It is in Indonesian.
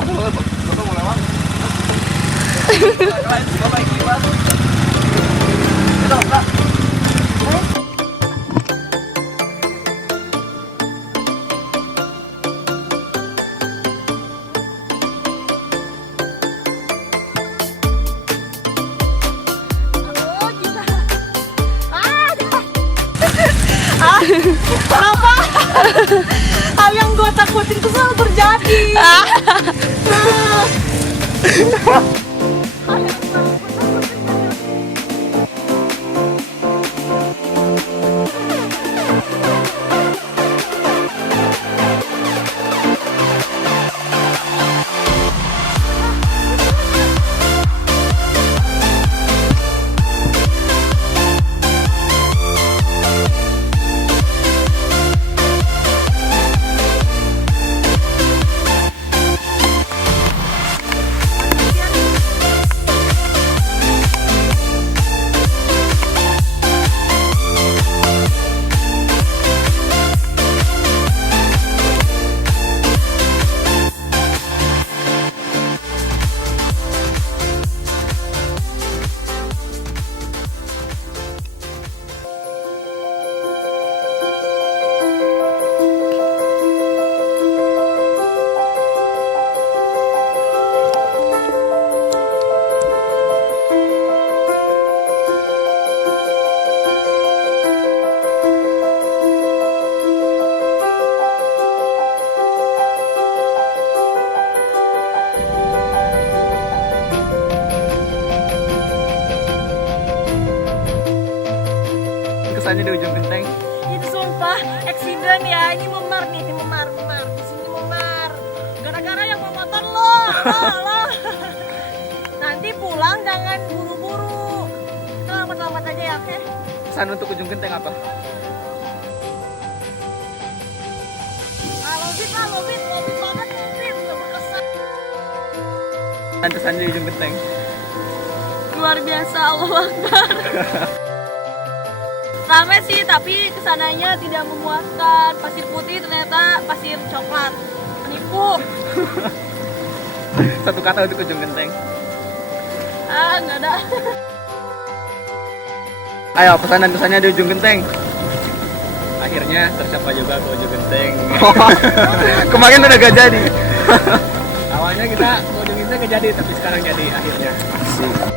Foto mau lewat. Kalian juga baik gimana? Itu, Kak. Kenapa? Hal yang gue takutin itu selalu terjadi. Kesannya di ujung genteng. Itu sumpah eksiden ya. Ini memar nih, ini memar. Di sini memar. Gara-gara yang mau motor lo. Nanti pulang jangan buru-buru. Kita lambat-lambat aja ya, oke? Kesan untuk ujung genteng apa? Lobit banget lobit. Udah berkesan. Dan kesannya di ujung genteng. Luar biasa, Allahu Akbar. Rame sih, tapi kesananya tidak memuaskan. Pasir putih ternyata pasir coklat. Menipu. Satu kata untuk ujung genteng. Nggak ada. Ayo, pesanan-pesannya di ujung genteng. Akhirnya tercapai juga ke ujung genteng. Kemarin udah gak jadi. Awalnya kita ujung genteng gak jadi, tapi sekarang jadi akhirnya. Asik.